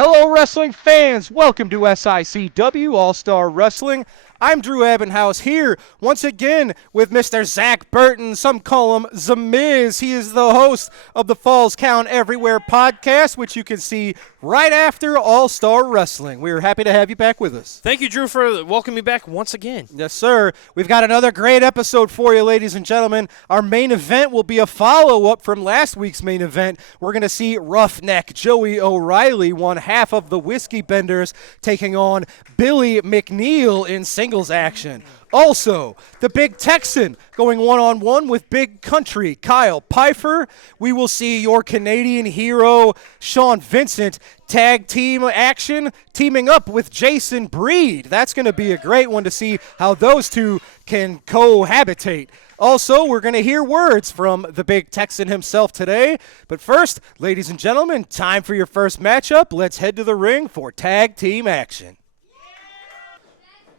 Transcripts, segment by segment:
Hello, wrestling fans. Welcome to SICW All-Star Wrestling. I'm Drew Abbenhouse here once again with Mr. Zach Burton. Some call him The Miz. He is the host of the Falls Count Everywhere podcast, which you can see right after All-Star Wrestling. We're happy to have you back with us. Thank you, Drew, for welcoming me back once again. Yes, sir. We've got another great episode for you, ladies and gentlemen. Our main event will be a follow-up from last week's main event. We're going to see Roughneck Joey O'Reilly, one half of the Whiskey Benders, taking on Billy McNeil in singles action. Also, the Big Texan going one-on-one with Big Country Kyle Pfeiffer. We will see your Canadian hero Sean Vincent tag team action, teaming up with Jason Breed. That's going to be a great one to see how those two can cohabitate. Also, we're going to hear words from the Big Texan himself today. But first, ladies and gentlemen, time for your first matchup. Let's head to the ring for tag team action.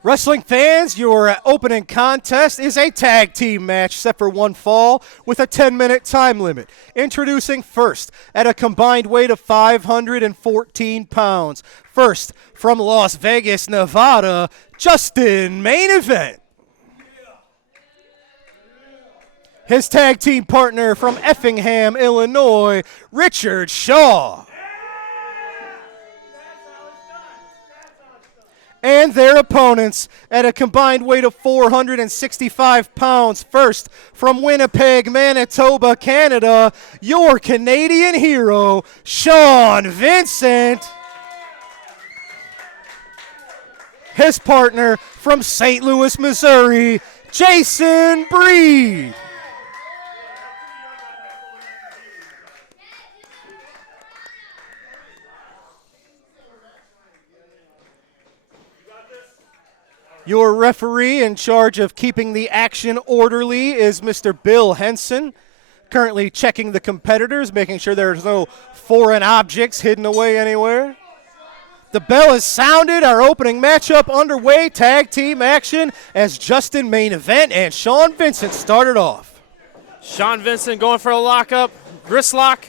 Wrestling fans, your opening contest is a tag team match set for one fall with a 10-minute time limit. Introducing first at a combined weight of 514 pounds. First, from Las Vegas, Nevada, Justin Main Event. His tag team partner from Effingham, Illinois, Richard Shaw. And their opponents at a combined weight of 465 pounds. First, from Winnipeg, Manitoba, Canada, your Canadian hero, Sean Vincent. His partner from St. Louis, Missouri, Jason Breed. Your referee in charge of keeping the action orderly is Mr. Bill Henson, currently checking the competitors, making sure there's no foreign objects hidden away anywhere. The bell is sounded, our opening matchup underway, tag team action as Justin Main Event and Sean Vincent started off. Sean Vincent going for a lockup, wrist lock,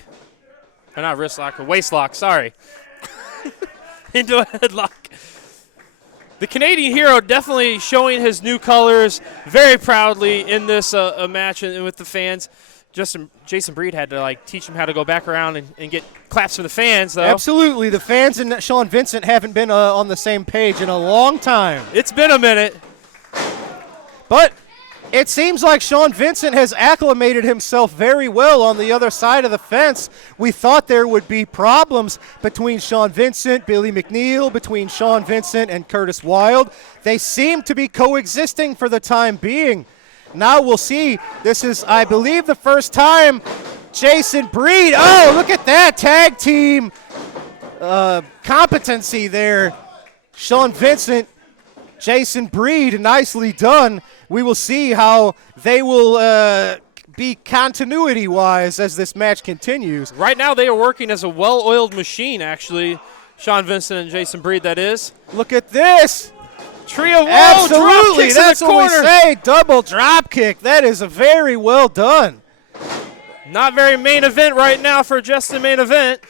or not wrist lock, a waist lock, sorry. Into a headlock. The Canadian hero definitely showing his new colors very proudly in this match and with the fans. Jason Breed had to teach him how to go back around and get claps from the fans, though. Absolutely. The fans and Sean Vincent haven't been on the same page in a long time. It's been a minute. But it seems like Sean Vincent has acclimated himself very well on the other side of the fence. We thought there would be problems between Sean Vincent, Billy McNeil, between Sean Vincent and Curtis Wilde. They seem to be coexisting for the time being. Now we'll see. This is, I believe, the first time Jason Breed. Oh, look at that tag team competency there. Sean Vincent, Jason Breed, nicely done. We will see how they will be continuity-wise as this match continues. Right now they are working as a well-oiled machine, actually. Sean Vincent and Jason Breed, that is. Look at this. Trio, absolutely. That's in the what corner. We say. Double drop kick. That is a very well done. Not very main event right now for Justin Main Event.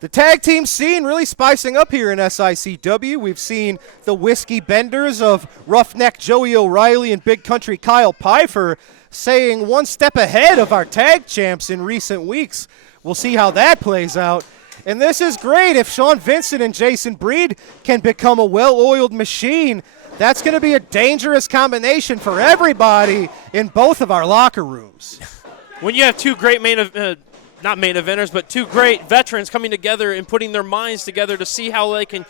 The tag team scene really spicing up here in SICW. We've seen the Whiskey Benders of Roughneck Joey O'Reilly and Big Country Kyle Pfeiffer saying one step ahead of our tag champs in recent weeks. We'll see how that plays out. And this is great. If Sean Vincent and Jason Breed can become a well-oiled machine, that's going to be a dangerous combination for everybody in both of our locker rooms. When you have two great not main eventers, but two great veterans coming together and putting their minds together to see how they can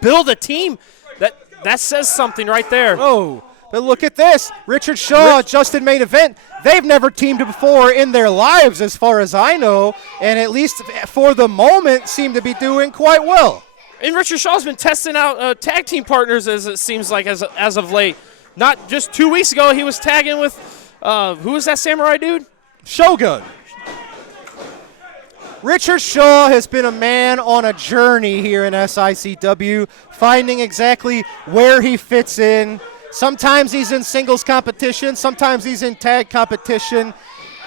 build a team, that says something right there. Oh, but look at this. Richard Shaw, Justin Main Event, they've never teamed before in their lives as far as I know, and at least for the moment seem to be doing quite well. And Richard Shaw's been testing out tag team partners, as it seems like, as of late. Not just 2 weeks ago, he was tagging with, who was that samurai dude? Shogun. Richard Shaw has been a man on a journey here in SICW, finding exactly where he fits in. Sometimes he's in singles competition, sometimes he's in tag competition.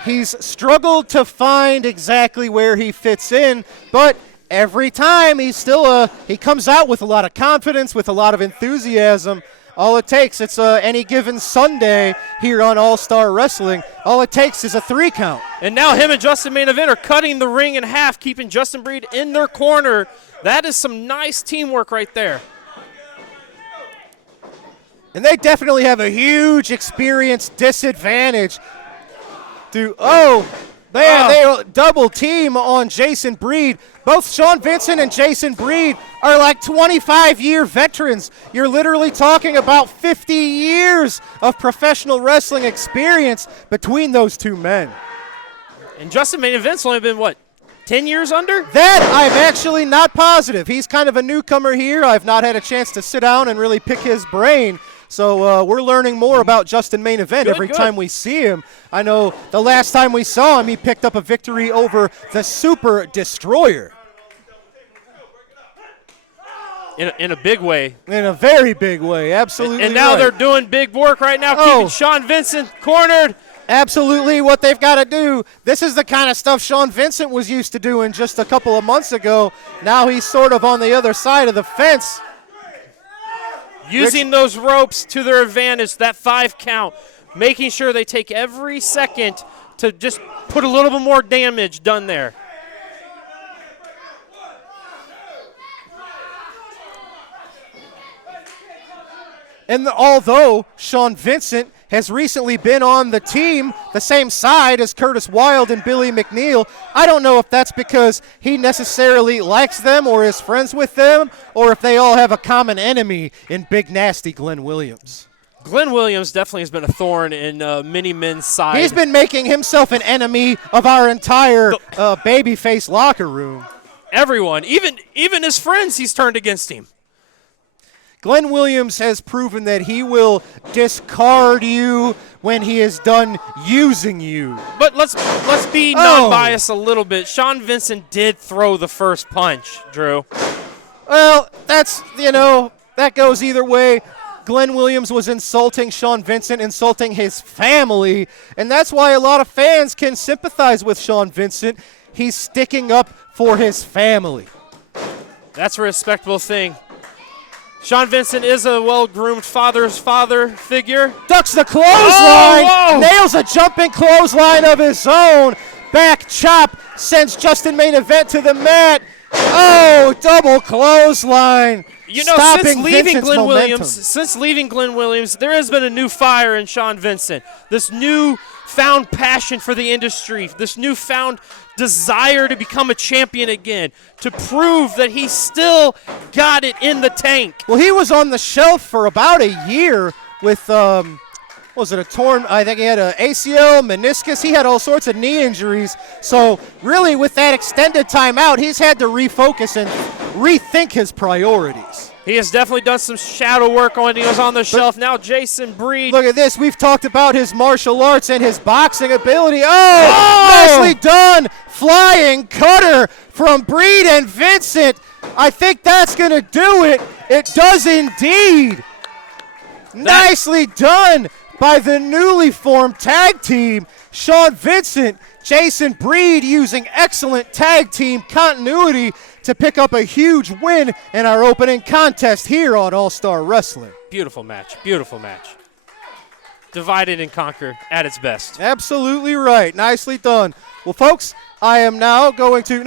He's struggled to find exactly where he fits in, but every time he comes out with a lot of confidence, with a lot of enthusiasm. All it takes, it's any given Sunday here on All-Star Wrestling, all it takes is a 3 count. And now him and Justin Main Event are cutting the ring in half, keeping Justin Breed in their corner. That is some nice teamwork right there. And they definitely have a huge experience disadvantage. They double team on Jason Breed. Both Sean Vincent and Jason Breed are like 25-year veterans. You're literally talking about 50 years of professional wrestling experience between those two men. And Justin Main Event's only been, 10 years under? That I'm actually not positive. He's kind of a newcomer here. I've not had a chance to sit down and really pick his brain. So we're learning more about Justin Main Event every time we see him. I know the last time we saw him, he picked up a victory over the Super Destroyer. In a big way. In a very big way, absolutely. And now right. they're doing big work right now, keeping Sean Vincent cornered. Absolutely what they've got to do. This is the kind of stuff Sean Vincent was used to doing just a couple of months ago. Now he's sort of on the other side of the fence. Using those ropes to their advantage, that 5 count, making sure they take every second to just put a little bit more damage done there. And although Sean Vincent has recently been on the team, the same side as Curtis Wilde and Billy McNeil, I don't know if that's because he necessarily likes them or is friends with them, or if they all have a common enemy in Big Nasty Glenn Williams. Glenn Williams definitely has been a thorn in many men's side. He's been making himself an enemy of our entire babyface locker room. Everyone, even his friends, he's turned against him. Glenn Williams has proven that he will discard you when he is done using you. But let's be non-biased a little bit. Sean Vincent did throw the first punch, Drew. Well, that goes either way. Glenn Williams was insulting Sean Vincent, insulting his family, and that's why a lot of fans can sympathize with Sean Vincent. He's sticking up for his family. That's a respectable thing. Sean Vincent is a well-groomed father's father figure. Ducks the clothesline, nails a jumping clothesline of his own. Back chop sends Justin Main Event to the mat. Oh, double clothesline. Since leaving Glenn Williams, there has been a new fire in Sean Vincent. This new found passion for the industry, this newfound desire to become a champion again, to prove that he still got it in the tank. Well, he was on the shelf for about a year with, was it a torn, I think he had an ACL, meniscus, he had all sorts of knee injuries. So really with that extended time out, he's had to refocus and rethink his priorities. He has definitely done some shadow work when he was on the shelf. Now Jason Breed. Look at this. We've talked about his martial arts and his boxing ability. Nicely done. Flying cutter from Breed and Vincent. I think that's going to do it. It does indeed. Nicely done by the newly formed tag team. Sean Vincent, Jason Breed using excellent tag team continuity to pick up a huge win in our opening contest here on All-Star Wrestling. Beautiful match. Beautiful match. Divided and conquer at its best. Absolutely right. Nicely done. Well, folks, I am now going to,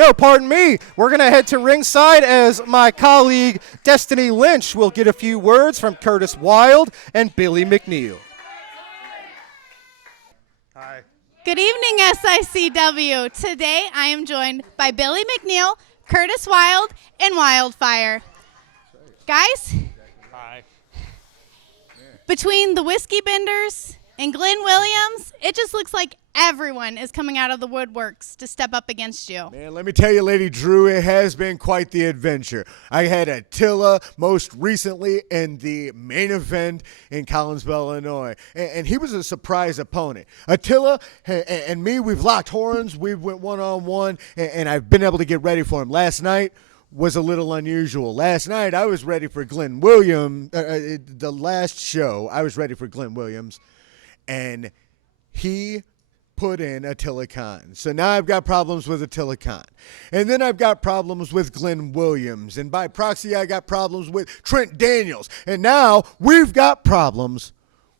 we're going to head to ringside as my colleague Destiny Lynch will get a few words from Curtis Wilde and Billy McNeil. Hi. Good evening, SICW. Today I am joined by Billy McNeil, Curtis Wilde, and Wildfire. Guys, Hi. between the Whiskey Benders and Glenn Williams, it just looks like everyone is coming out of the woodworks to step up against you. Man, let me tell you, Lady Drew, it has been quite the adventure. I had Attila most recently in the main event in Collinsville, Illinois, and he was a surprise opponent. Attila and me, we've locked horns, we went one-on-one, and I've been able to get ready for him. Last night was a little unusual. Last night, I was ready for Glenn Williams. The last show, I was ready for Glenn Williams, and he put in Attila Khan. So now I've got problems with Attila Khan. And then I've got problems with Glenn Williams. And by proxy, I got problems with Trent Daniels. And now we've got problems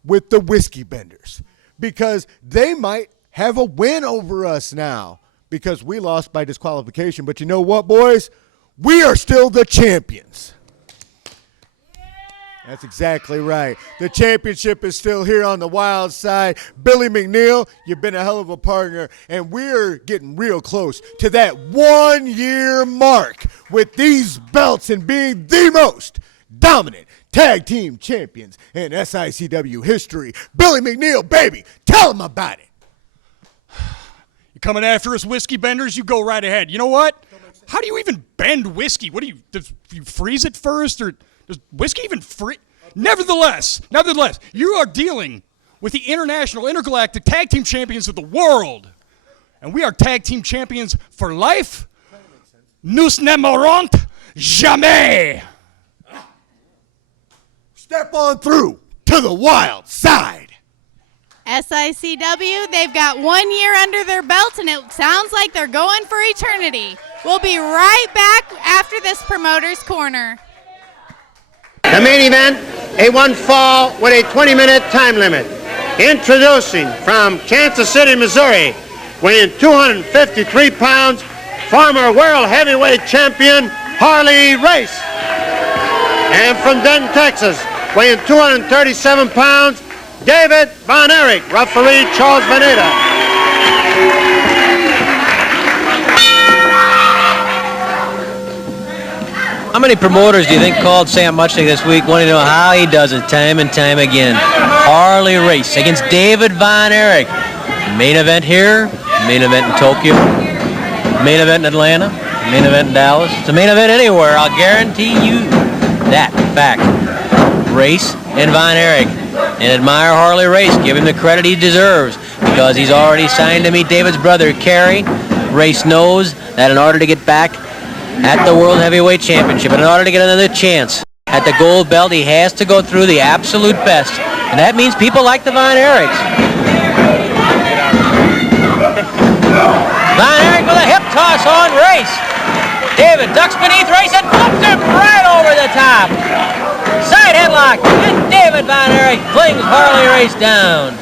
with the Whiskey Benders because they might have a win over us now because we lost by disqualification. But you know what, boys? We are still the champions. That's exactly right. The championship is still here on the wild side. Billy McNeil, you've been a hell of a partner, and we're getting real close to that 1 year mark with these belts and being the most dominant tag team champions in SICW history. Billy McNeil, baby, tell them about it. You're coming after us, Whiskey Benders? You go right ahead. You know what? How do you even bend whiskey? What do you freeze it first, or does whiskey even freeze? Nevertheless, you are dealing with the international intergalactic tag team champions of the world. And we are tag team champions for life. Nous ne mourrons jamais. Step on through to the wild side. SICW, they've got 1 year under their belt, and it sounds like they're going for eternity. We'll be right back after this promoter's corner. The main event, a one fall with a 20-minute time limit. Introducing from Kansas City, Missouri, weighing 253 pounds, former world heavyweight champion Harley Race. And from Denton, Texas, weighing 237 pounds, David Von Erich, referee Charles Veneta. How many promoters do you think called Sam Muchnick this week wanting to know how he does it time and time again? Harley Race against David Von Erich. Main event here, main event in Tokyo, main event in Atlanta, main event in Dallas. It's a main event anywhere, I'll guarantee you that fact. Race and Von Erich. And admire Harley Race. Give him the credit he deserves because he's already signed to meet David's brother, Kerry. Race knows that in order to get back at the World Heavyweight Championship, and in order to get another chance at the gold belt, he has to go through the absolute best. And that means people like the Von Erichs. Von Erich with a hip toss on Race. David ducks beneath Race and flips him right over the top. Side headlock, and David Von Erich flings Harley Race down.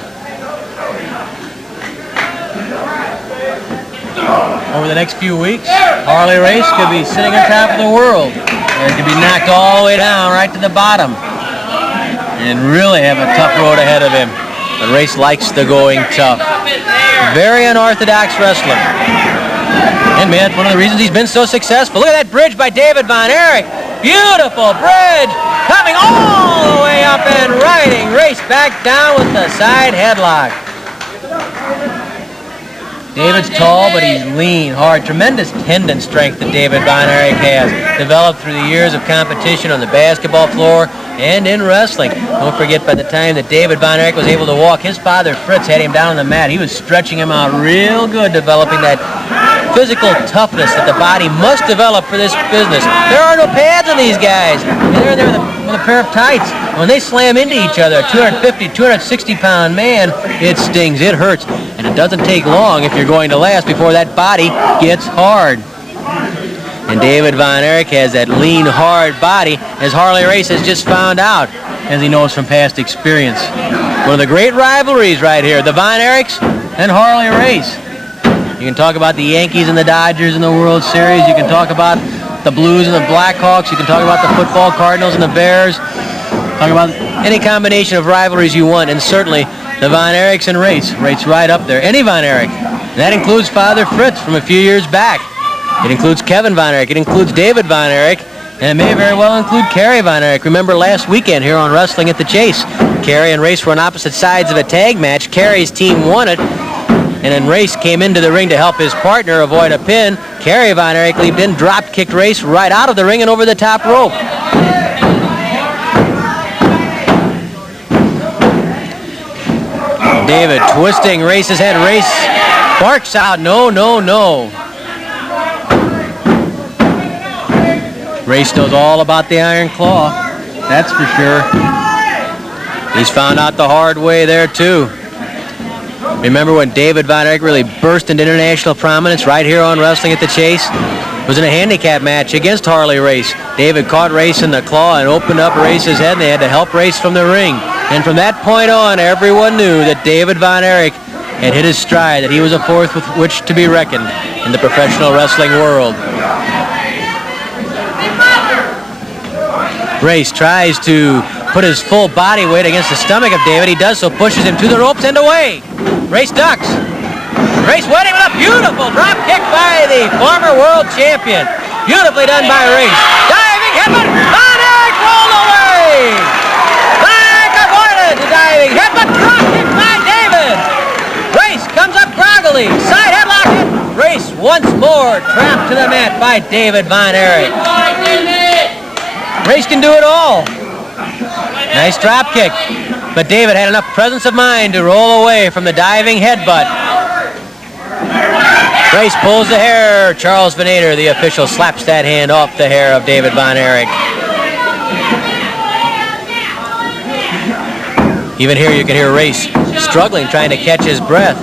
Over the next few weeks, Harley Race could be sitting on top of the world. Or it could be knocked all the way down right to the bottom. And really have a tough road ahead of him. But Race likes the going tough. Very unorthodox wrestler. And man, that's one of the reasons he's been so successful. Look at that bridge by David Von Erich. Beautiful bridge. Coming all the way up and riding Race back down with the side headlock. David's tall, but he's lean, hard. Tremendous tendon strength that David Von Erich has, developed through the years of competition on the basketball floor and in wrestling. Don't forget, by the time that David Von Erich was able to walk, his father, Fritz, had him down on the mat. He was stretching him out real good, developing that physical toughness that the body must develop for this business. There are no pads on these guys. They're there with a pair of tights. When they slam into each other, a 250, 260-pound man, it stings, it hurts. And it doesn't take long if you're going to last before that body gets hard. And David Von Erich has that lean, hard body, as Harley Race has just found out, as he knows from past experience. One of the great rivalries right here, the Von Erichs and Harley Race. You can talk about the Yankees and the Dodgers in the World Series. You can talk about the Blues and the Blackhawks. You can talk about the football Cardinals and the Bears. Talk about any combination of rivalries you want, and certainly the Von Erichs and Race. Race right up there. Any Von Erich. And that includes Father Fritz from a few years back. It includes Kevin Von Erich. It includes David Von Erich. And it may very well include Kerry Von Erich. Remember last weekend here on Wrestling at the Chase, Kerry and Race were on opposite sides of a tag match. Kerry's team won it. And then Race came into the ring to help his partner avoid a pin. Kerry Von Erich leaped in, drop-kicked Race right out of the ring and over the top rope. David twisting Race's head. Race barks out, no, no, no. Race knows all about the Iron Claw, that's for sure. He's found out the hard way there too. Remember when David Von Erich really burst into international prominence right here on Wrestling at the Chase? It was in a handicap match against Harley Race. David caught Race in the claw and opened up Race's head, and they had to help Race from the ring. And from that point on, everyone knew that David Von Erich had hit his stride, that he was a force with which to be reckoned in the professional wrestling world. Race tries to put his full body weight against the stomach of David. He does so, pushes him to the ropes and away. Race ducks. Race waiting with a beautiful drop kick by the former world champion. Beautifully done by Race. Diving headbutt. Von Erich rolled away. Von Erich avoided the diving headbutt. Drop kick by David. Race comes up groggily. Side headlock. Race once more trapped to the mat by David Von Erich. Race can do it all. Nice drop kick. But David had enough presence of mind to roll away from the diving headbutt. Race pulls the hair. Charles Venator, the official, slaps that hand off the hair of David Von Erich. Even here you can hear Race struggling, trying to catch his breath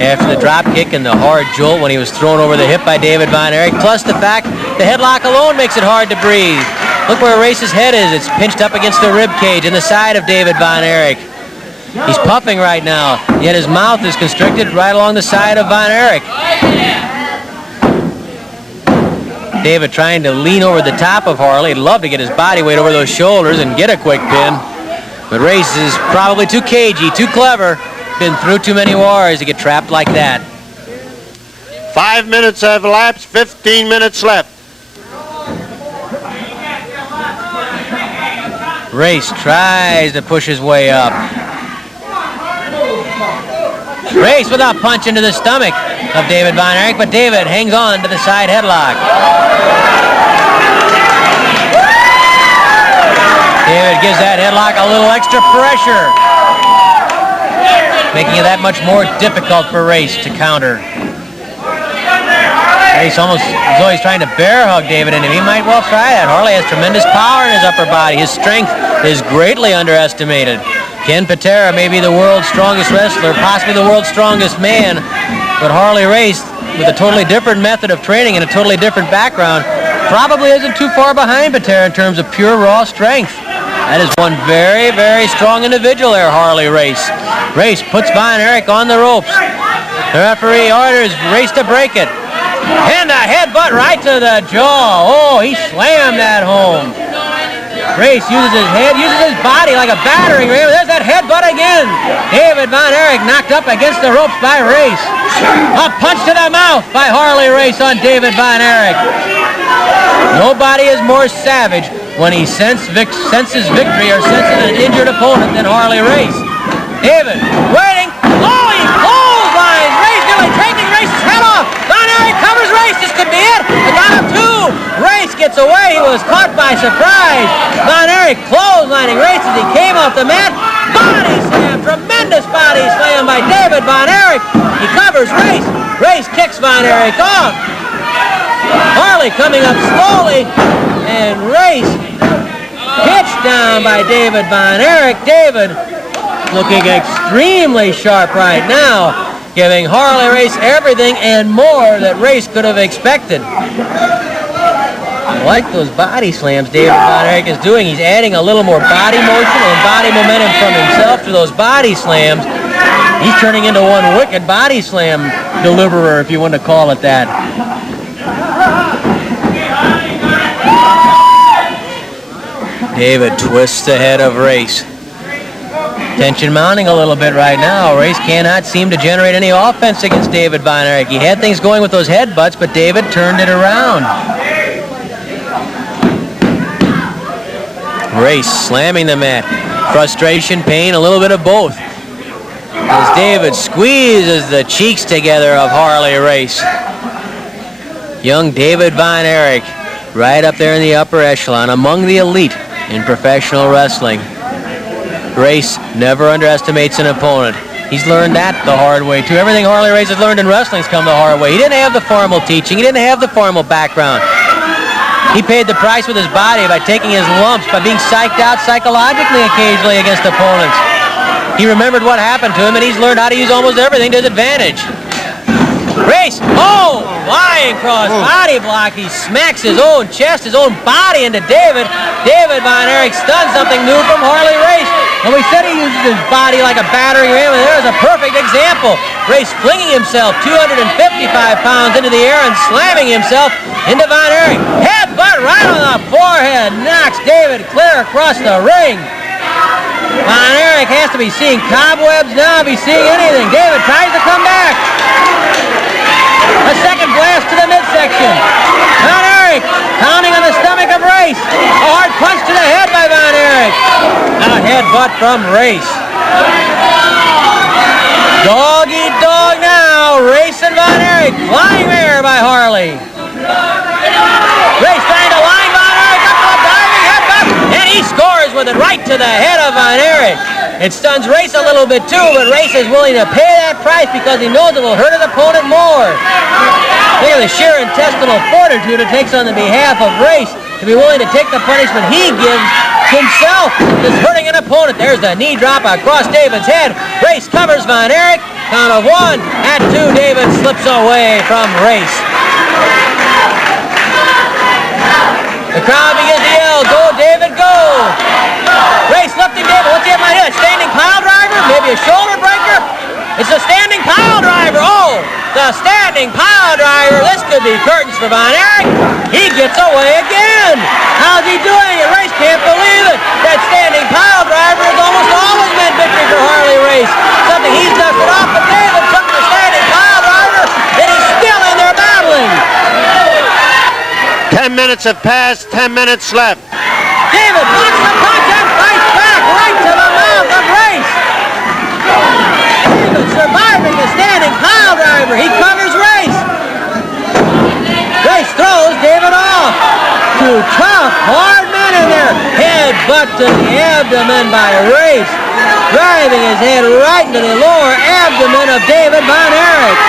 after the drop kick and the hard jolt when he was thrown over the hip by David Von Erich. Plus the fact the headlock alone makes it hard to breathe. Look where Race's head is. It's pinched up against the rib cage in the side of David Von Erich. He's puffing right now, yet his mouth is constricted right along the side of Von Erich. David trying to lean over the top of Harley. He'd love to get his body weight over those shoulders and get a quick pin. But Race is probably too cagey, too clever. Been through too many wars to get trapped like that. 5 minutes have elapsed, 15 minutes left. Race tries to push his way up. Race with a punch into the stomach of David Von Erich, but David hangs on to the side headlock. David gives that headlock a little extra pressure, making it that much more difficult for Race to counter. Race almost as though he's trying to bear hug David, and he might well try that. Harley has tremendous power in his upper body. His strength is greatly underestimated. Ken Patera may be the world's strongest wrestler, possibly the world's strongest man, but Harley Race, with a totally different method of training and a totally different background, probably isn't too far behind Patera in terms of pure raw strength. That is one very, very strong individual there, Harley Race. Race puts Von Erich on the ropes. The referee orders Race to break it. And a headbutt right to the jaw. Oh, he slammed that home. Race uses his head, uses his body like a battering ram. There's that headbutt again. David Von Erich knocked up against the ropes by Race. A punch to the mouth by Harley Race on David Von Erich. Nobody is more savage when he senses victory or senses an injured opponent than Harley Race. David waiting. Oh, he clotheslines Race, nearly taking Race's head off. Von Erich covers Race. This could be it. The count of two. Race gets away. He was caught by surprise. Von Erich clotheslining Race as he came off the mat. Body slam. Tremendous body slam by David Von Erich. He covers Race. Race kicks Von Erich off. Harley coming up slowly, and Race pitched down by David Von Erich. David looking extremely sharp right now, giving Harley Race everything and more that Race could have expected. I like those body slams David Von Erich is doing. He's adding a little more body motion and body momentum from himself to those body slams. He's turning into one wicked body slam deliverer, if you want to call it that. David twists the head of Race. Tension mounting a little bit right now. Race cannot seem to generate any offense against David Von Erich. He had things going with those headbutts, but David turned it around. Race slamming the mat. Frustration, pain, a little bit of both. As David squeezes the cheeks together of Harley Race. Young David Von Erich, right up there in the upper echelon, among the elite in professional wrestling. Race never underestimates an opponent. He's learned that the hard way, too. Everything Harley Race has learned in wrestling's come the hard way. He didn't have the formal teaching. He didn't have the formal background. He paid the price with his body by taking his lumps, by being psyched out psychologically occasionally against opponents. He remembered what happened to him, and he's learned how to use almost everything to his advantage. Race. Oh, flying cross body block. He smacks his own chest, his own body into David. David Von Erich stuns something new from Harley Race. And we said he uses his body like a battering ram, and there's a perfect example. Race flinging himself 255 pounds into the air and slamming himself into Von Erich. Headbutt right on the forehead. Knocks David clear across the ring. Von Erich has to be seeing cobwebs now, if he's seeing anything. David tries to come back. A second blast to the midsection. Von Erich pounding on the stomach of Race. A hard punch to the head by Von Erich. A headbutt from Race. Dog eat dog now. Race and Von Erich. Flying there by Harley. Race trying to line Von Erich up to a diving headbutt. And he scores with it right to the head of Von Erich. It stuns Race a little bit too, but Race is willing to pay that price because he knows it will hurt his opponent more. Look at the sheer intestinal fortitude it takes on the behalf of Race to be willing to take the punishment he gives himself, just hurting an opponent. There's the knee drop across David's head. Race covers Von Erich. Count of 1. At 2, David slips away from Race. The crowd begins to yell, "Go, David, go!" Race lifting David. What's he have in my head? Standing pile driver? Maybe a shoulder breaker? It's a standing pile driver. Oh, the standing pile driver. This could be curtains for Von Erich. He gets away again. How's he doing it? Race can't believe it. That standing pile driver has almost always meant victory for Harley Race. Something he's dusted off, but David took the standing pile driver, and he's still in there battling. 10 minutes have passed, 10 minutes left. David blocks the punch and fights back right to the mouth of Race. David surviving the standing pile driver. He covers Race. Race throws David off. Two tough, hard men in there. Headbutt to the abdomen by Race. Driving his head right into the lower abdomen of David Von Erich.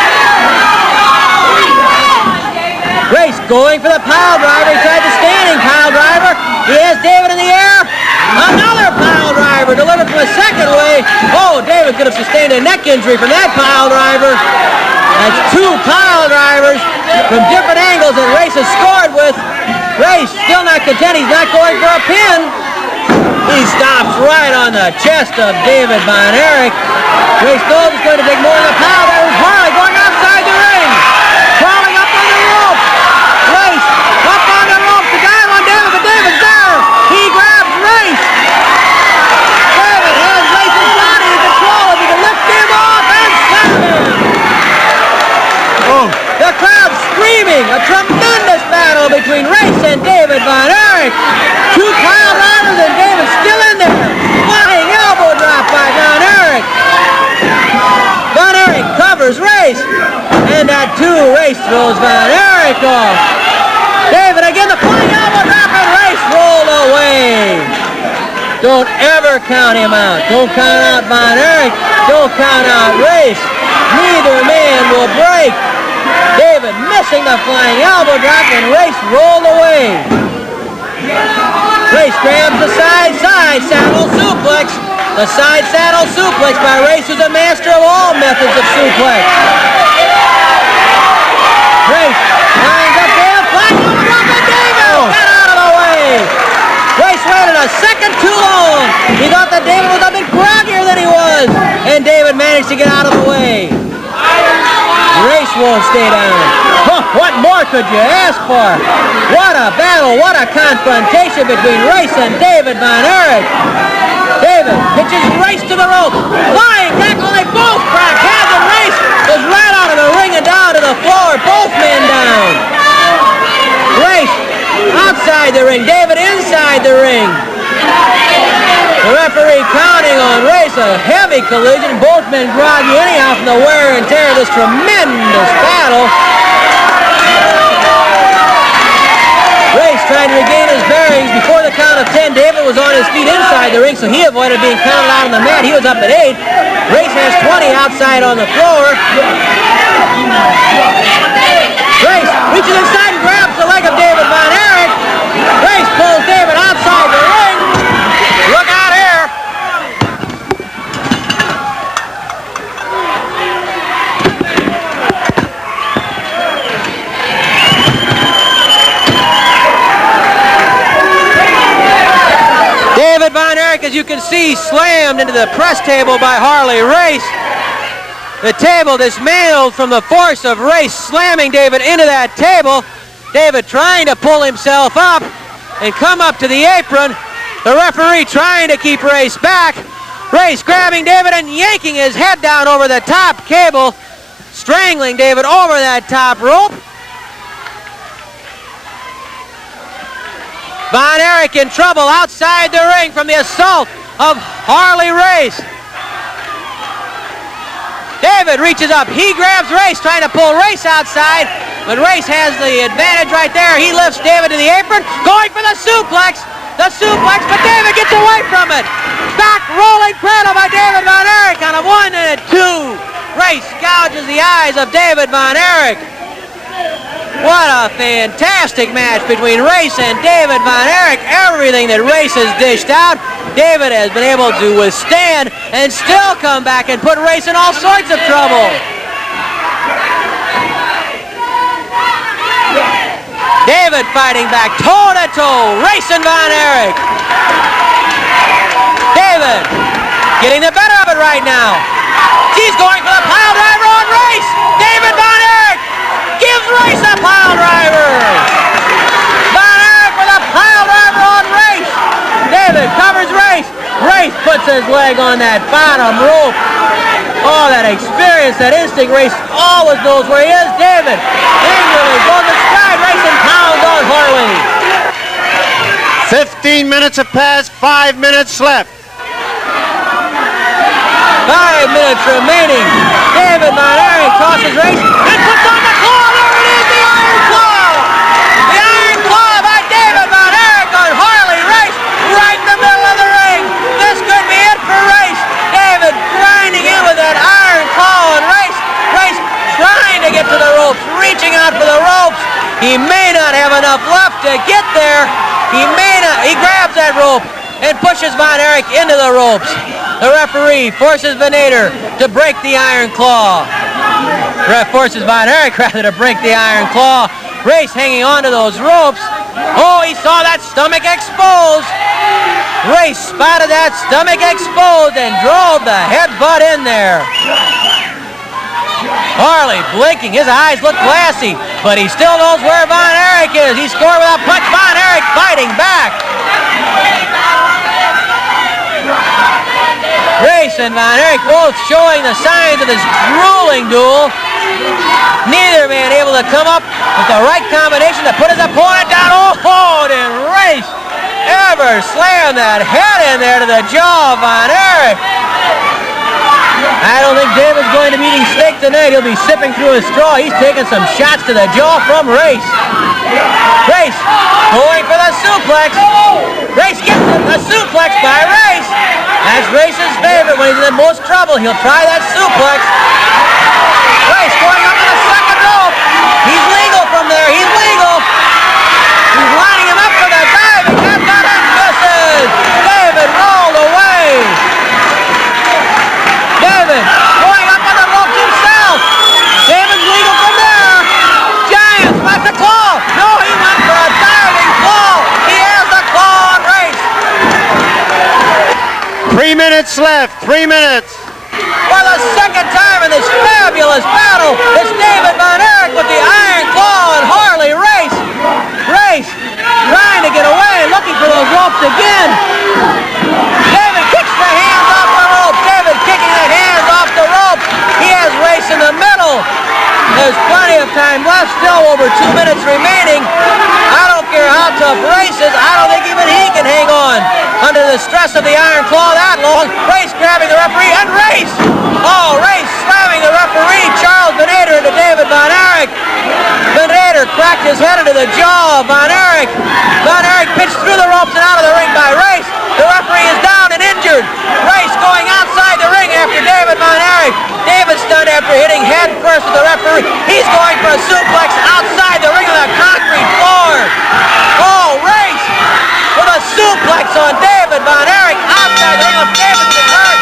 Race going for the pile driver. He tried the standing pile driver. He has David in the air. Another pile driver delivered from a second way. Oh, David could have sustained a neck injury from that pile driver. That's 2 pile drivers from different angles that Race has scored with. Race still not content. He's not going for a pin. He stops right on the chest of David Von Erich. Race knows it's going to take more than a pile driver. Harley going outside the ring. Crawling up on the rope. Race up on the rope. The guy on David, but David's there. He grabs Race. David has Race's body in control. If he can lift him off and slam him. Oh. The crowd screaming. A tremendous battle between Race and David Von Erich. 2 pile drivers and David still in there. Flying elbow drop by Von Erich. Von Erich covers Race. And at 2, Race throws Von Erich off. David again, the flying elbow drop, and Race rolled away. Don't ever count him out. Don't count out Von Erich. Don't count out Race. Neither man will break. David missing the flying elbow drop, and Race rolled away. Race grabs the side saddle suplex. The side saddle suplex by Race, who's a master of all methods of suplex. Race lines up there, flying elbow drop, and David got out of the way. Race waited a second too long. He thought that David was a bit groggier than he was, and David managed to get out of the way. Race won't stay down. Huh, what more could you ask for? What a battle, what a confrontation between Race and David Von Erich. David pitches Race to the rope. Flying tackle, they both crack heads, and Race was right out of the ring and down to the floor. Both men down. Race outside the ring, David inside the ring. The referee counting on Race, a heavy collision. Both men groggy anyhow from the wear and tear of this tremendous battle. Race trying to regain his bearings. Before the count of 10, David was on his feet inside the ring, so he avoided being counted out on the mat. He was up at 8. Race has 20 outside on the floor. Race reaches inside and grabs the leg of David Von Erich. Race pulls David outside the ring. Look out here. David Von Erich, as you can see, slammed into the press table by Harley Race. The table dismantled from the force of Race slamming David into that table. David trying to pull himself up and come up to the apron. The referee trying to keep Race back. Race grabbing David and yanking his head down over the top cable, strangling David over that top rope. Von Erich in trouble outside the ring from the assault of Harley Race. David reaches up, he grabs Race, trying to pull Race outside, but Race has the advantage right there. He lifts David to the apron, going for the suplex, but David gets away from it. Back rolling cradle by David Von Erich on a 1 and a 2. Race gouges the eyes of David Von Erich. What a fantastic match between Race and David Von Erich. Everything that Race has dished out, David has been able to withstand and still come back and put Race in all sorts of trouble. David fighting back toe-to-toe, Race and Von Erich. David getting the better of it right now. He's going for the pile driver on Race. David Von Erich gives Race a pile driver. Von Erich with a pile driver on Race. David covers Race. Race puts his leg on that bottom rope. Oh, that experience, that instinct. Race always knows where he is. David angrily goes to stride. Race and pounds on Harley. 15 minutes have passed, 5 minutes left. 5 minutes remaining. David Von Erich tosses Race and puts on the claw. There it is, the Iron Claw. The Iron Claw by David Von Erich on Harley Race right in the middle of the ring. This could be it for Race. David grinding in with that Iron Claw on Race. Race trying to get to the ropes, reaching out for the ropes. He may not have enough left to get there. He grabs that rope and pushes Von Erich into the ropes. The referee forces Venator to break the Iron Claw. Forces Von Erich rather to break the Iron Claw. Race hanging onto those ropes. Oh, he saw that stomach exposed. Race spotted that stomach exposed and drove the headbutt in there. Harley blinking, his eyes look glassy, but he still knows where Von Erich is. He scored with a punch. Von Erich fighting back. Race and Von Erich both showing the signs of this grueling duel. Neither man able to come up with the right combination to put his opponent down. Oh, did Race ever slam that head in there to the jaw of Von Erich? I don't think David's going to be eating steak tonight. He'll be sipping through a straw. He's taking some shots to the jaw from Race. Race going for the suplex. Race gets the suplex by Race. That's Race's favorite. When he's in the most trouble, he'll try that suplex. Race going up to the second rope. He's legal from there. He's legal. He's lining him up for the diving headbutt and misses. David rolled away. David going up on the ropes himself. David's legal from there. Giant spots the claw. No, he went for a diving claw. He has the claw on Race. 3 minutes left, 3 minutes. For the second time in this fabulous battle, it's David Von Erich with the Iron Claw and Harley Race. Race trying to get away, looking for those ropes again. David kicks the hands off the rope. David kicking the hands off the rope. He has Race in the middle. There's plenty of time left, still over 2 minutes remaining. I don't care how tough Race is, I don't think even he can hang on under the stress of the Iron Claw that long. Race grabbing the referee and Race! Oh, Race slamming the referee, Charles Venator into David Von Erich. Venator cracked his head into the jaw of Von Erich. Von Erich pitched through the ropes and out of the ring by Race. The referee is down and injured. Race going outside the ring after David Von Erich. David stunned after hitting head first with the referee. He's going for a suplex outside the ring on the concrete floor. Oh, Race with a suplex on David Von Erich outside the ring. David's been hurt.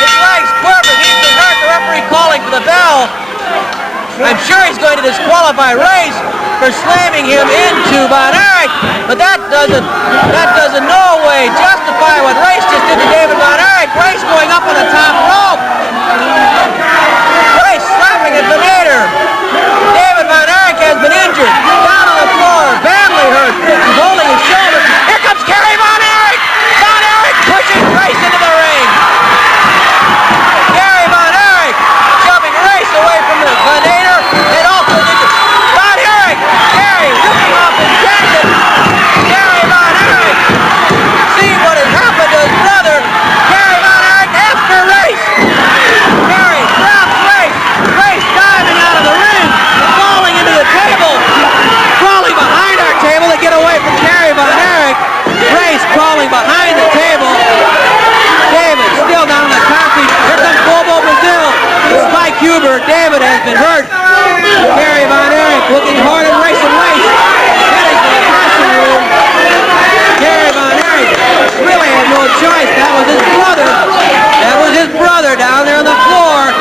His leg's quivering. He's been hurt. The referee calling for the bell. I'm sure he's going to disqualify Race for slamming him into Von Erich. but that doesn't in no way justify what Race just did to David Von Erich. Race going up on the top rope. Race slapping at Venator. David Von Erich has been injured. Down on the floor, badly hurt. He's holding his shoulder. Here comes Kerry Von Erich. Von Erich pushing Race into the ring. Kerry Von Erich shoving Race away from the Venator and also injured. Von Erich, Kerry ripping off his jacket. Kerry Von Erich, see what has happened to his brother. Kerry Von Erich after Race. Kerry drops Race. Race diving out of the ring, falling into the table, crawling behind our table to get away from Kerry Von Erich. Race crawling behind the table. David still down on the concrete. Here comes Bobo Brazil. Spike Huber. David has been hurt. Kerry Von Erich looking hard at Race and Race. Heading to the dressing room. Kerry Von Erich really had no choice. That was his brother. That was his brother down there on the floor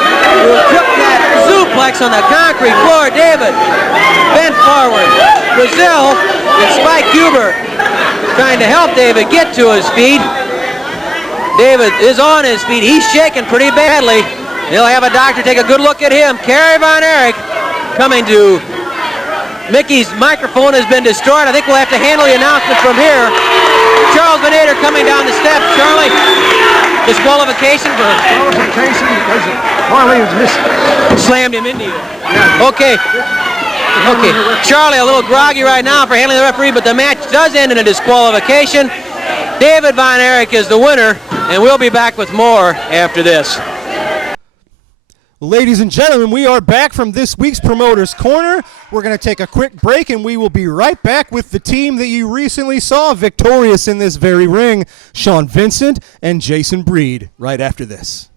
who took that suplex on the concrete floor. David bent forward. Brazil and Spike Huber trying to help David get to his feet. David is on his feet. He's shaking pretty badly. They'll have a doctor take a good look at him. Kerry Von Erich coming to. Mickey's microphone has been destroyed. I think we'll have to handle the announcement from here. Charles Venator coming down the steps. Charlie, disqualification for because Marley was missing. slammed him into you. Okay. Okay. Charlie, a little groggy right now for handling the referee, but the match does end in a disqualification. David Von Erich is the winner, and we'll be back with more after this. Ladies and gentlemen, we are back from this week's Promoter's Corner. We're going to take a quick break, and we will be right back with the team that you recently saw victorious in this very ring, Sean Vincent and Jason Breed, right after this.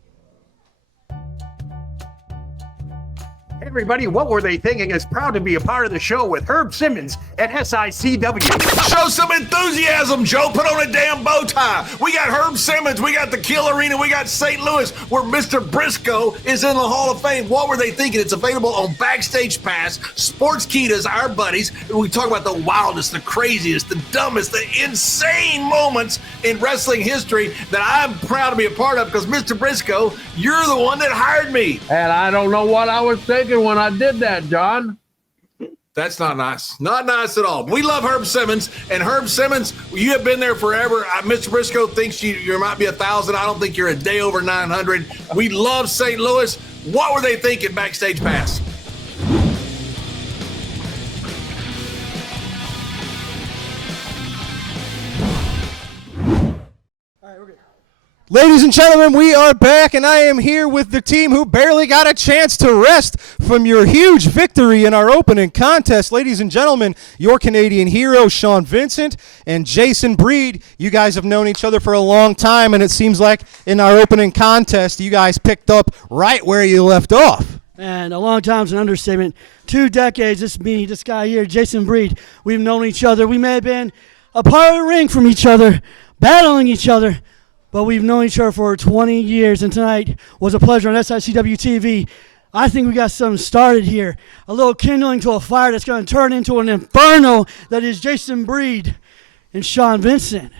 Hey everybody, What Were They Thinking is proud to be a part of the show with Herb Simmons at SICW. Show some enthusiasm, Joe. Put on a damn bow tie. We got Herb Simmons. We got the Kill Arena. We got St. Louis, where Mr. Briscoe is in the Hall of Fame. What Were They Thinking? It's available on Backstage Pass. Sportskeedas, our buddies. We talk about the wildest, the craziest, the dumbest, the insane moments in wrestling history that I'm proud to be a part of because, Mr. Briscoe, you're the one that hired me. And I don't know what I was thinking when I did that, John. That's not nice. Not nice at all. We love Herb Simmons, and Herb Simmons, you have been there forever. Mr. Briscoe thinks you might be 1,000. I don't think you're a day over 900. We love St. Louis. What were they thinking, Backstage Pass? Ladies and gentlemen, we are back, and I am here with the team who barely got a chance to rest from your huge victory in our opening contest. Ladies and gentlemen, your Canadian hero, Sean Vincent, and Jason Breed. You guys have known each other for a long time, and it seems like in our opening contest, you guys picked up right where you left off. And a long time's an understatement. 2 decades, this guy here, Jason Breed. We've known each other. We may have been a part of the ring from each other, battling each other, but we've known each other for 20 years, and tonight was a pleasure on SICW TV. I think we got something started here, a little kindling to a fire that's going to turn into an inferno that is Jason Breed and Sean Vincent.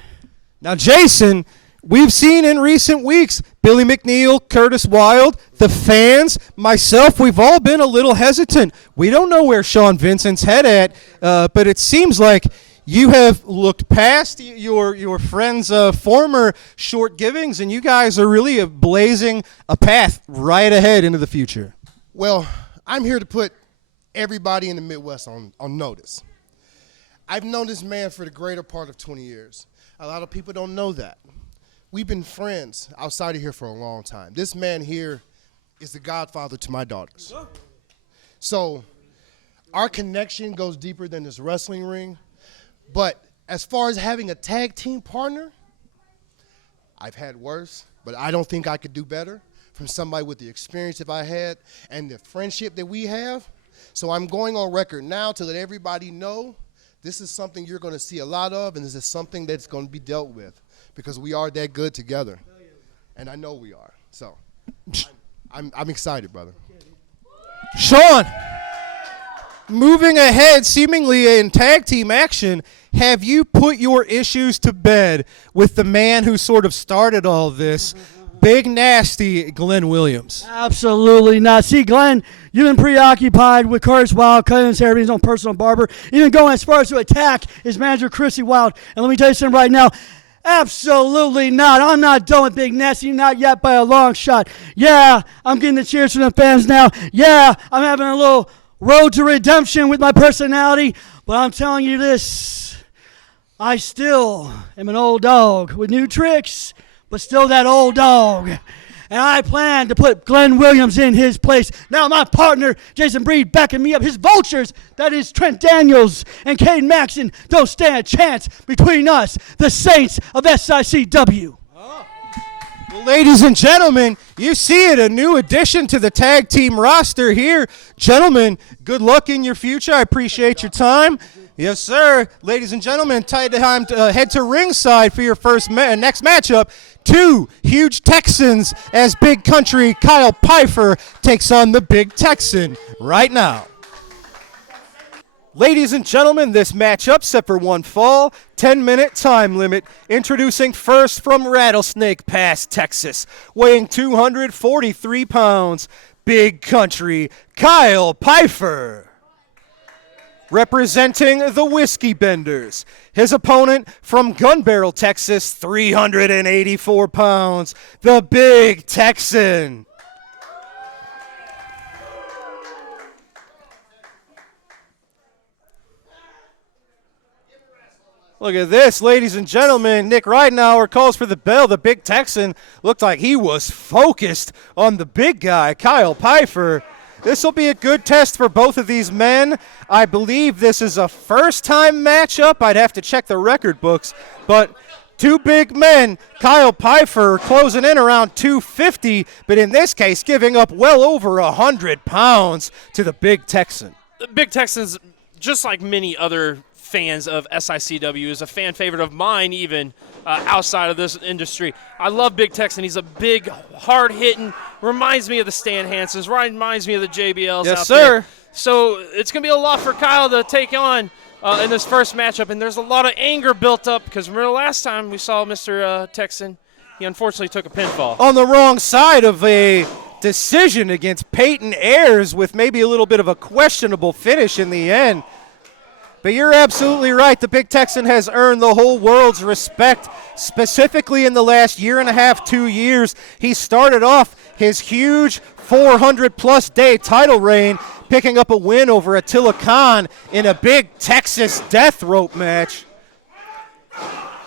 Now, Jason, we've seen in recent weeks Billy McNeil, Curtis Wilde, the fans, myself, we've all been a little hesitant. We don't know where Sean Vincent's head at, but it seems like you have looked past your friend's former short givings, and you guys are really blazing a path right ahead into the future. Well, I'm here to put everybody in the Midwest on notice. I've known this man for the greater part of 20 years. A lot of people don't know that. We've been friends outside of here for a long time. This man here is the godfather to my daughters. So our connection goes deeper than this wrestling ring. But as far as having a tag team partner, I've had worse, but I don't think I could do better from somebody with the experience that I had and the friendship that we have. So I'm going on record now to let everybody know this is something you're going to see a lot of, and this is something that's going to be dealt with because we are that good together. And I know we are. So I'm excited, brother. Sean, moving ahead, seemingly in tag team action, have you put your issues to bed with the man who sort of started all this, Big Nasty Glenn Williams? Absolutely not. See, Glenn, you've been preoccupied with Curtis Wild cutting his hair, being his own personal barber, even going as far as to attack his manager, Chrissy Wild. And let me tell you something right now. Absolutely not. I'm not done with Big Nasty, not yet by a long shot. Yeah, I'm getting the cheers from the fans now. Yeah, I'm having a little road to redemption with my personality. But I'm telling you this, I still am an old dog with new tricks, but still that old dog. And I plan to put Glenn Williams in his place. Now my partner, Jason Breed, backing me up. His vultures, that is Trent Daniels and Cade Maxson, don't stand a chance between us, the Saints of SICW. Well, ladies and gentlemen, you see it, a new addition to the tag team roster here. Gentlemen, good luck in your future. I appreciate your time. Yes, sir. Ladies and gentlemen, time to head to ringside for your next matchup. Two huge Texans as Big Country Kyle Pfeiffer takes on the Big Texan right now. Ladies and gentlemen, this matchup set for one fall, 10-minute time limit. Introducing first from Rattlesnake Pass, Texas, weighing 243 pounds, Big Country Kyle Pfeiffer. Representing the Whiskey Benders, his opponent from Gun Barrel, Texas, 384 pounds, the Big Texan. Look at this, ladies and gentlemen. Nick Ridenauer calls for the bell. The Big Texan looked like he was focused on the big guy, Kyle Pfeiffer. This will be a good test for both of these men. I believe this is a first-time matchup. I'd have to check the record books. But two big men, Kyle Pfeiffer closing in around 250, but in this case giving up well over 100 pounds to the Big Texan. The Big Texan's, just like many other fans of SICW, is a fan favorite of mine even outside of this industry. I love Big Texan. He's a big, hard-hitting, reminds me of the Stan Hansons, reminds me of the JBLs yes, out sir. there. So it's going to be a lot for Kyle to take on in this first matchup, and there's a lot of anger built up because remember last time we saw Mr. Texan, he unfortunately took a pinfall. On the wrong side of a decision against Peyton Ayers with maybe a little bit of a questionable finish in the end. But you're absolutely right. The Big Texan has earned the whole world's respect, specifically in the last year and a half, 2 years. He started off his huge 400-plus day title reign, picking up a win over Attila Khan in a big Texas death rope match.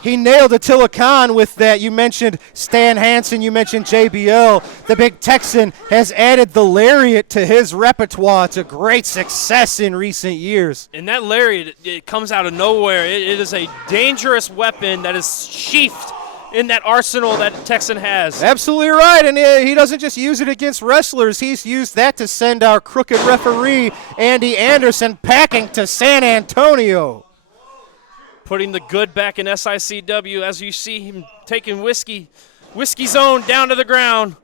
He nailed Attila Khan with that. You mentioned Stan Hansen, you mentioned JBL. The Big Texan has added the lariat to his repertoire. It's a great success in recent years. And that lariat, it comes out of nowhere. It is a dangerous weapon that is sheathed in that arsenal that Texan has. Absolutely right, and he doesn't just use it against wrestlers. He's used that to send our crooked referee, Andy Anderson, packing to San Antonio. Putting the good back in SICW as you see him taking Whiskey Zone down to the ground.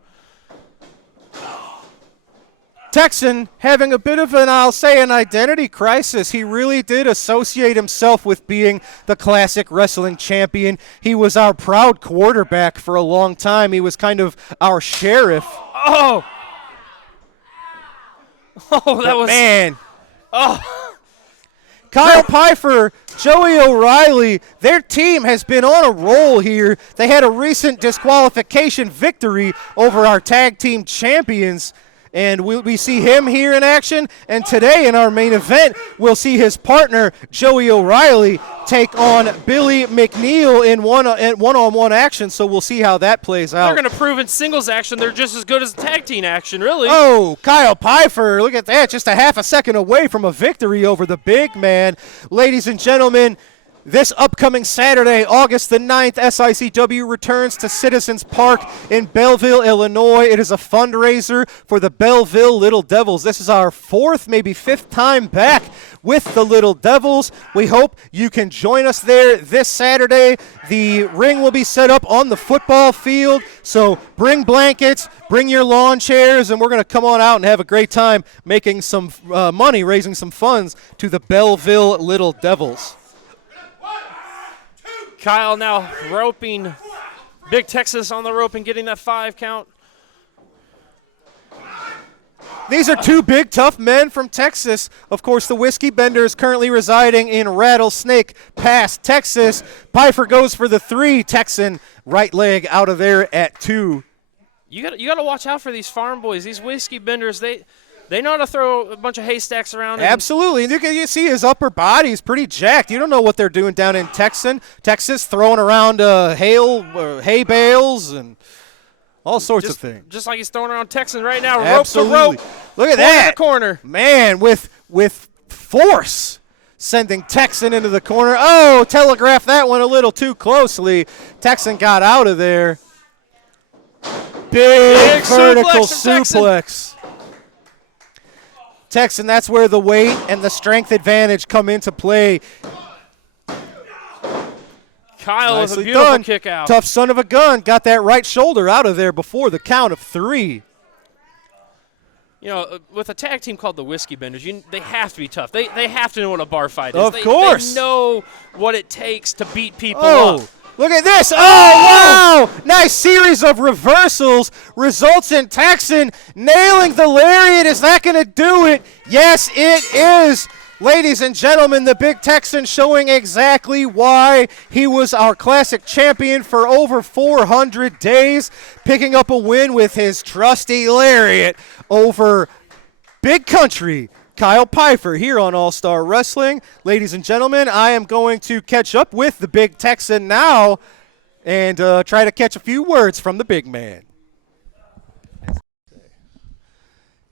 Texan having a bit of an identity crisis. He really did associate himself with being the classic wrestling champion. He was our proud quarterback for a long time. He was kind of our sheriff. Oh, that was... Man. Oh. Kyle Pfeiffer, Joey O'Reilly, their team has been on a roll here. They had a recent disqualification victory over our tag team champions, and we see him here in action. And today in our main event, we'll see his partner, Joey O'Reilly, take on Billy McNeil in one-on-one action, so we'll see how that plays out. They're going to prove in singles action they're just as good as tag team action, really. Oh, Kyle Pfeiffer, look at that, just a half a second away from a victory over the big man. Ladies and gentlemen, This upcoming Saturday, August the 9th, SICW returns to Citizens Park in Belleville, Illinois. It is a fundraiser for the Belleville Little Devils. This is our fourth, maybe fifth time back with the Little Devils. We hope you can join us there this Saturday. The ring will be set up on the football field, so bring blankets, bring your lawn chairs, and we're going to come on out and have a great time making some money, raising some funds to the Belleville Little Devils. Kyle now roping Big Texas on the rope and getting that 5 count. These are two big, tough men from Texas. Of course, the Whiskey Bender is currently residing in Rattlesnake Pass, Texas. Pfeiffer goes for the 3. Texan right leg out of there at 2. You got to watch out for these farm boys. These Whiskey Benders, they know how to throw a bunch of haystacks around. Absolutely. And you see his upper body is pretty jacked. You don't know what they're doing down in Texas, throwing around hay bales and all sorts of things. Just like he's throwing around Texan right now. Absolutely. Rope to rope. Look at that. Corner. Man, with force, sending Texan into the corner. Oh, telegraphed that one a little too closely. Texan got out of there. Big vertical suplex. Texan, that's where the weight and the strength advantage come into play. Kyle with a Nicely beautiful done. kick out. Tough son of a gun. Got that right shoulder out of there before the count of 3. You know, with a tag team called the Whiskey Benders, they have to be tough. They have to know what a bar fight is. Of course. They know what it takes to beat people Oh, up. look at this. Oh, wow. Nice series of reversals results in Texan nailing the lariat. Is that going to do it? Yes, it is. Ladies and gentlemen, the Big Texan showing exactly why he was our classic champion for over 400 days, picking up a win with his trusty lariat over Big Country Kyle Pfeiffer here on All-Star Wrestling. Ladies and gentlemen, I am going to catch up with the Big Texan now and try to catch a few words from the big man.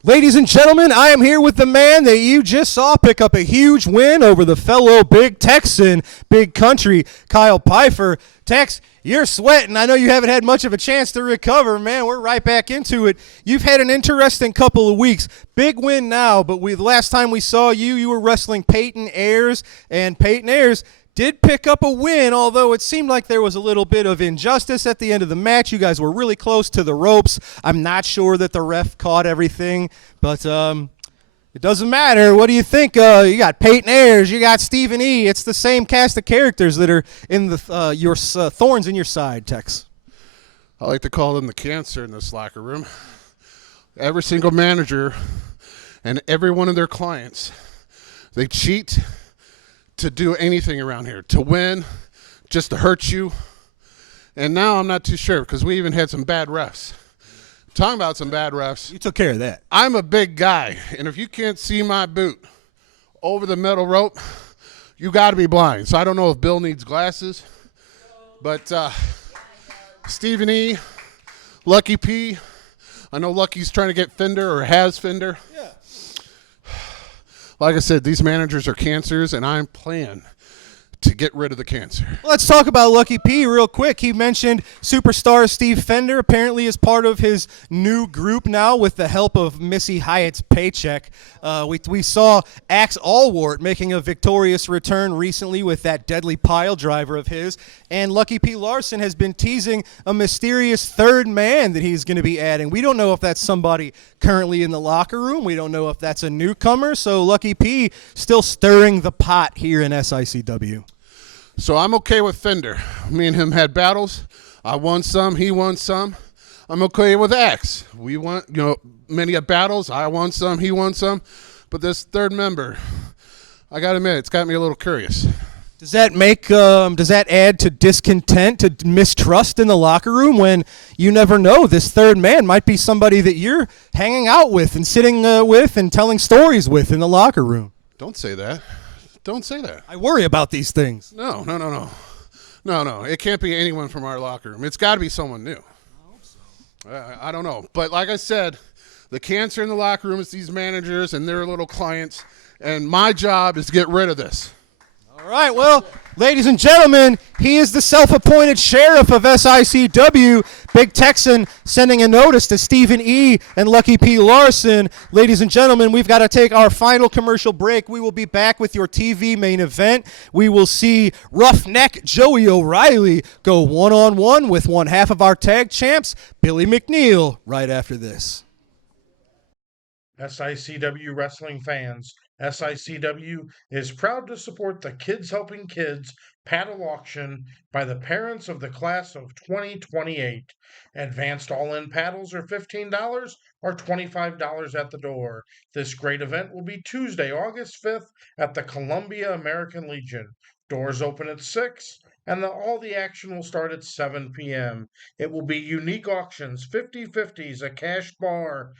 Ladies and gentlemen, I am here with the man that you just saw pick up a huge win over the fellow Big Texan, Big Country, Kyle Pfeiffer. Tex, you're sweating. I know you haven't had much of a chance to recover, man. We're right back into it. You've had an interesting couple of weeks. Big win now, but the last time we saw you, you were wrestling Peyton Ayers, and Peyton Ayers did pick up a win, although it seemed like there was a little bit of injustice at the end of the match. You guys were really close to the ropes. I'm not sure that the ref caught everything, but it doesn't matter. What do you think? You got Peyton Ayers, you got Stephen E. It's the same cast of characters that are in the your thorns in your side, Tex. I like to call them the cancer in this locker room. Every single manager and every one of their clients, they cheat to do anything around here, to win, just to hurt you. And now I'm not too sure because we even had some bad refs. Talking about some bad refs. You took care of that. I'm a big guy, and if you can't see my boot over the middle rope, you got to be blind. So I don't know if Bill needs glasses, but Stephen E., Lucky P, I know Lucky's trying to get Fender or has Fender. Yeah. Like I said, these managers are cancers, and I'm playing to get rid of the cancer. Let's talk about Lucky P real quick. He mentioned superstar Steve Fender apparently is part of his new group now with the help of Missy Hyatt's paycheck. We saw Axe Allwart making a victorious return recently with that deadly pile driver of his, and Lucky P Larson has been teasing a mysterious third man that he's going to be adding. We don't know if that's somebody currently in the locker room. We don't know if that's a newcomer, so Lucky P still stirring the pot here in SICW. So I'm okay with Fender. Me and him had battles. I won some, he won some. I'm okay with Axe. We won, many battles. I won some, he won some. But this third member, I got to admit, it's got me a little curious. Does that add to discontent, to mistrust in the locker room when you never know this third man might be somebody that you're hanging out with and sitting with and telling stories with in the locker room? Don't say that. Don't say that. I worry about these things. No. It can't be anyone from our locker room. It's got to be someone new. I hope so. I don't know. But like I said, the cancer in the locker room is these managers and their little clients, and my job is to get rid of this. All right, well, ladies and gentlemen, he is the self-appointed sheriff of SICW. Big Texan sending a notice to Stephen E. and Lucky P. Larson. Ladies and gentlemen, we've got to take our final commercial break. We will be back with your TV main event. We will see Roughneck Joey O'Reilly go one-on-one with one half of our tag champs, Billy McNeil, right after this. SICW wrestling fans, SICW is proud to support the Kids Helping Kids paddle auction by the parents of the class of 2028. Advanced all-in paddles are $15 or $25 at the door. This great event will be Tuesday, August 5th at the Columbia American Legion. Doors open at 6, and all the action will start at 7 p.m. It will be unique auctions, 50/50s, a cash bar,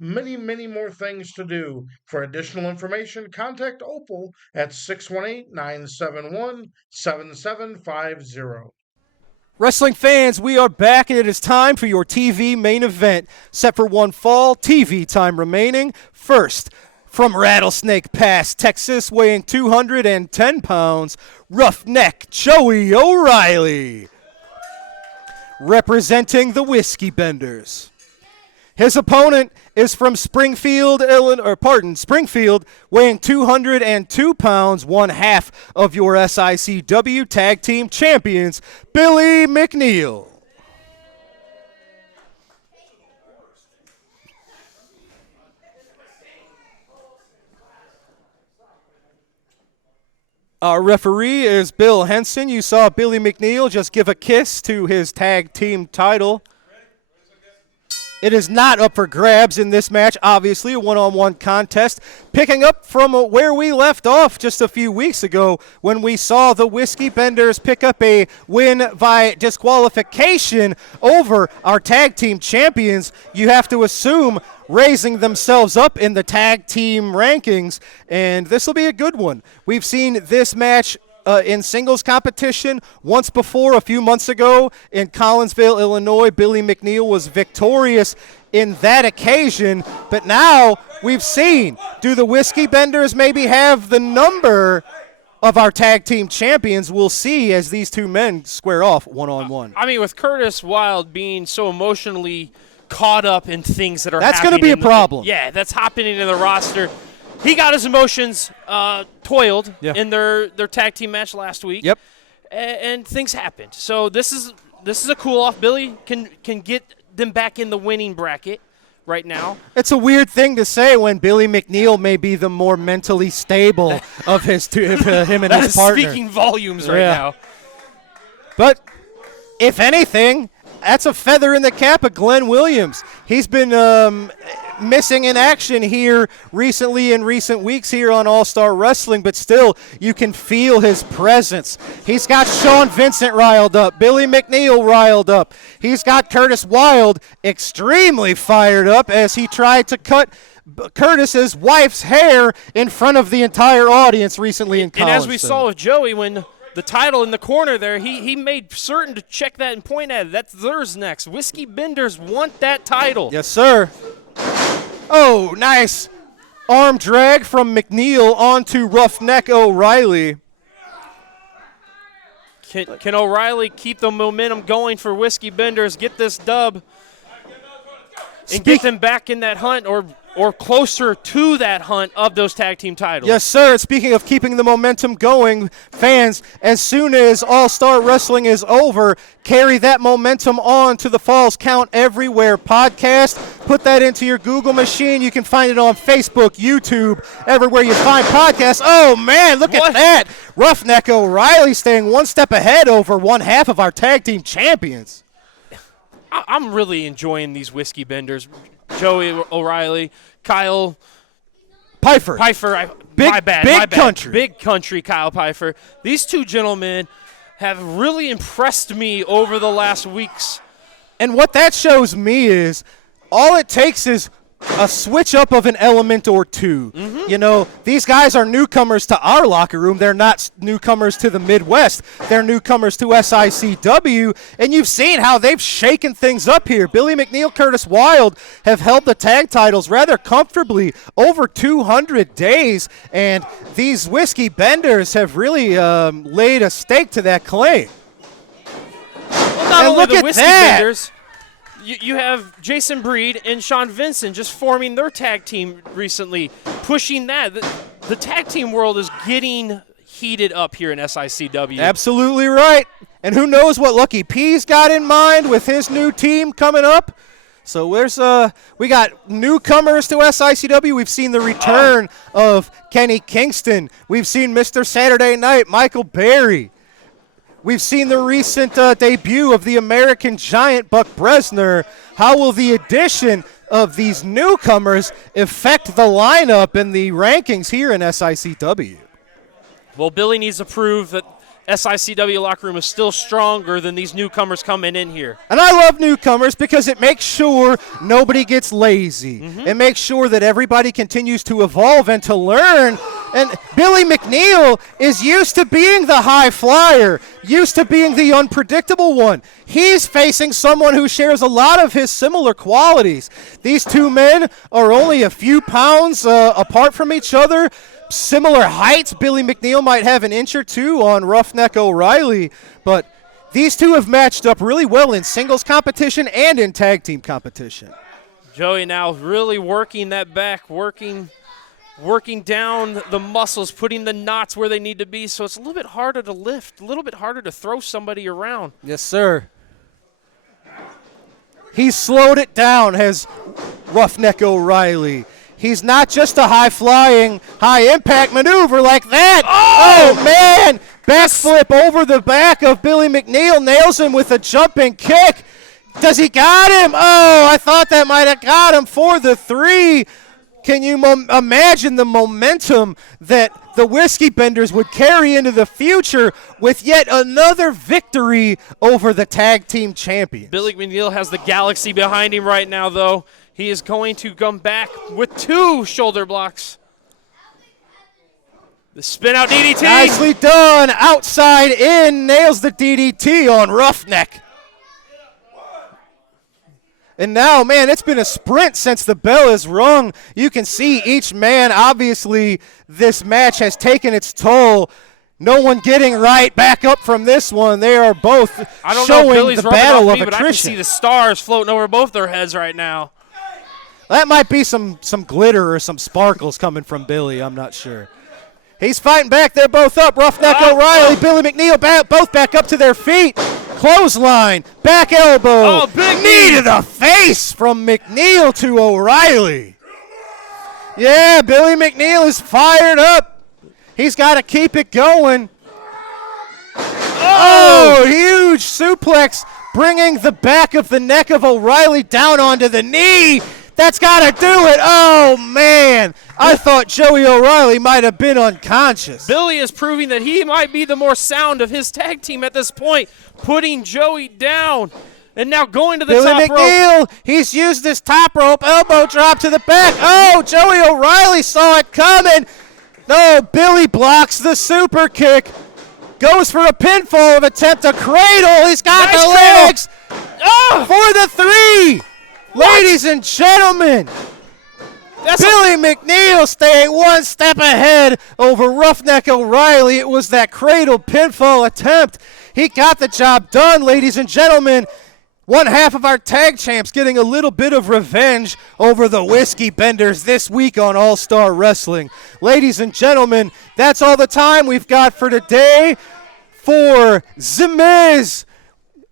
many, many more things to do. For additional information, contact Opal at 618-971-7750. Wrestling fans, we are back, and it is time for your TV main event. Set for one fall, TV time remaining. First, from Rattlesnake Pass, Texas, weighing 210 pounds, Roughneck Joey O'Reilly. Representing the Whiskey Benders. His opponent is from Springfield, Springfield, weighing 202 pounds, one half of your SICW Tag Team Champions, Billy McNeil. Our referee is Bill Henson. You saw Billy McNeil just give a kiss to his tag team title. It is not up for grabs in this match, obviously, a one-on-one contest. Picking up from where we left off just a few weeks ago when we saw the Whiskey Benders pick up a win by disqualification over our tag team champions, you have to assume raising themselves up in the tag team rankings, and this will be a good one. We've seen this match in singles competition once before, a few months ago in Collinsville, Illinois. Billy McNeil was victorious in that occasion, but now we've seen, do the Whiskey Benders maybe have the number of our tag team champions? We'll see as these two men square off one-on-one. I mean, with Curtis Wilde being so emotionally caught up in things that are that's happening. That's going to be a problem. Yeah, that's happening in the roster. He got his emotions toiled in their tag team match last week. Yep. And things happened. So this is a cool off. Billy can get them back in the winning bracket right now. It's a weird thing to say when Billy McNeil may be the more mentally stable of his him and his partner. Speaking volumes right now. But if anything, that's a feather in the cap of Glenn Williams. He's been missing in action here recently in recent weeks here on All-Star Wrestling, but still you can feel his presence. He's got Sean Vincent riled up, Billy McNeil riled up. He's got Curtis Wilde extremely fired up as he tried to cut Curtis's wife's hair in front of the entire audience recently in Collinsville. And as we saw with Joey, when the title in the corner there, he made certain to check that and point at it. That's theirs next. Whiskey Benders want that title. Yes, sir. Oh, nice arm drag from McNeil onto Roughneck O'Reilly. Can O'Reilly keep the momentum going for Whiskey Benders, get this dub, and get them back in that hunt or closer to that hunt of those tag team titles? Yes, sir. Speaking of keeping the momentum going, fans, as soon as All-Star Wrestling is over, carry that momentum on to the Falls Count Everywhere podcast. Put that into your Google machine. You can find it on Facebook, YouTube, everywhere you find podcasts. Oh, man, look at that. Roughneck O'Reilly staying one step ahead over one half of our tag team champions. I'm really enjoying these Whiskey Benders. Joey O'Reilly, Kyle Pfeiffer. My bad. Big Country. Big Country, Kyle Pfeiffer. These two gentlemen have really impressed me over the last weeks. And what that shows me is all it takes is a switch up of an element or two. Mm-hmm. You know, these guys are newcomers to our locker room. They're not newcomers to the Midwest. They're newcomers to SICW, and you've seen how they've shaken things up here. Billy McNeil, Curtis Wild have held the tag titles rather comfortably over 200 days, and these Whiskey Benders have really laid a stake to that claim. Well, not and only look the at Whiskey that. Benders, you have Jason Breed and Sean Vincent just forming their tag team recently, pushing that. The tag team world is getting heated up here in SICW. Absolutely right. And who knows what Lucky P's got in mind with his new team coming up. So we got newcomers to SICW. We've seen the return of Kenny Kingston. We've seen Mr. Saturday Night, Michael Berry. We've seen the recent debut of the American Giant, Buck Bresner. How will the addition of these newcomers affect the lineup and the rankings here in SICW? Well, Billy needs to prove that SICW locker room is still stronger than these newcomers coming in here. And I love newcomers because it makes sure nobody gets lazy. It makes sure that everybody continues to evolve and to learn. And Billy McNeil is used to being the high flyer, used to being the unpredictable one. He's facing someone who shares a lot of his similar qualities. These two men are only a few pounds apart from each other. Similar heights. Billy McNeil might have an inch or two on Roughneck O'Reilly, but these two have matched up really well in singles competition and in tag team competition. Joey now really working that back, working down the muscles, putting the knots where they need to be, so it's a little bit harder to lift, a little bit harder to throw somebody around. Yes, sir. He's slowed it down, has Roughneck O'Reilly. He's not just a high-flying, high-impact maneuver like that. Oh man! Backflip over the back of Billy McNeil, nails him with a jumping kick. Does he got him? Oh, I thought that might have got him for the 3. Can you imagine the momentum that the Whiskey Benders would carry into the future with yet another victory over the tag team champions? Billy McNeil has the galaxy behind him right now, though. He is going to come back with 2 shoulder blocks. The spin out DDT. Nicely done. Outside in. Nails the DDT on Roughneck. And now, man, it's been a sprint since the bell is rung. You can see each man. Obviously, this match has taken its toll. No one getting right back up from this one. They are both showing the battle of attrition. But I can see the stars floating over both their heads right now. That might be some glitter or some sparkles coming from Billy. I'm not sure. He's fighting back. They're both up. Roughneck O'Reilly, Billy McNeil both back up to their feet. Clothesline, back elbow. Oh, big knee to the face from McNeil to O'Reilly. Yeah, Billy McNeil is fired up. He's got to keep it going. Oh, huge suplex, bringing the back of the neck of O'Reilly down onto the knee. That's got to do it. Oh, man. I thought Joey O'Reilly might have been unconscious. Billy is proving that he might be the more sound of his tag team at this point, putting Joey down. And now going to the Billy top McNeil, rope. He's used this top rope elbow drop to the back. Oh, Joey O'Reilly saw it coming. No, Billy blocks the super kick. Goes for a pinfall attempt, a cradle. He's got Nice the legs. For the 3. Ladies and gentlemen, Billy McNeil staying one step ahead over Roughneck O'Reilly. It was that cradle pinfall attempt. He got the job done, ladies and gentlemen. One half of our tag champs getting a little bit of revenge over the Whiskey Benders this week on All-Star Wrestling. Ladies and gentlemen, that's all the time we've got for today. For The Miz,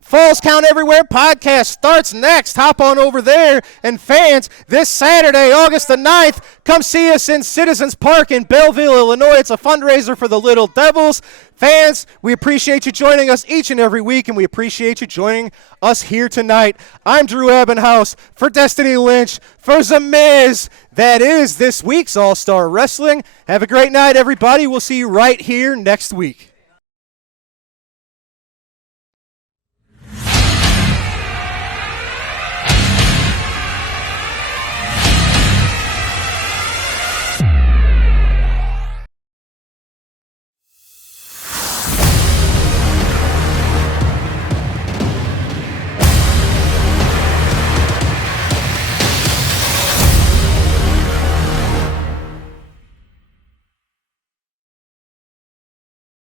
Falls Count Everywhere podcast starts next. Hop on over there. And fans, this Saturday, August the 9th, come see us in Citizens Park in Belleville, Illinois. It's a fundraiser for the Little Devils. Fans, we appreciate you joining us each and every week, and we appreciate you joining us here tonight. I'm Drew Abbenhouse for Destiny Lynch, for The Miz. That is this week's All-Star Wrestling. Have a great night, everybody. We'll see you right here next week.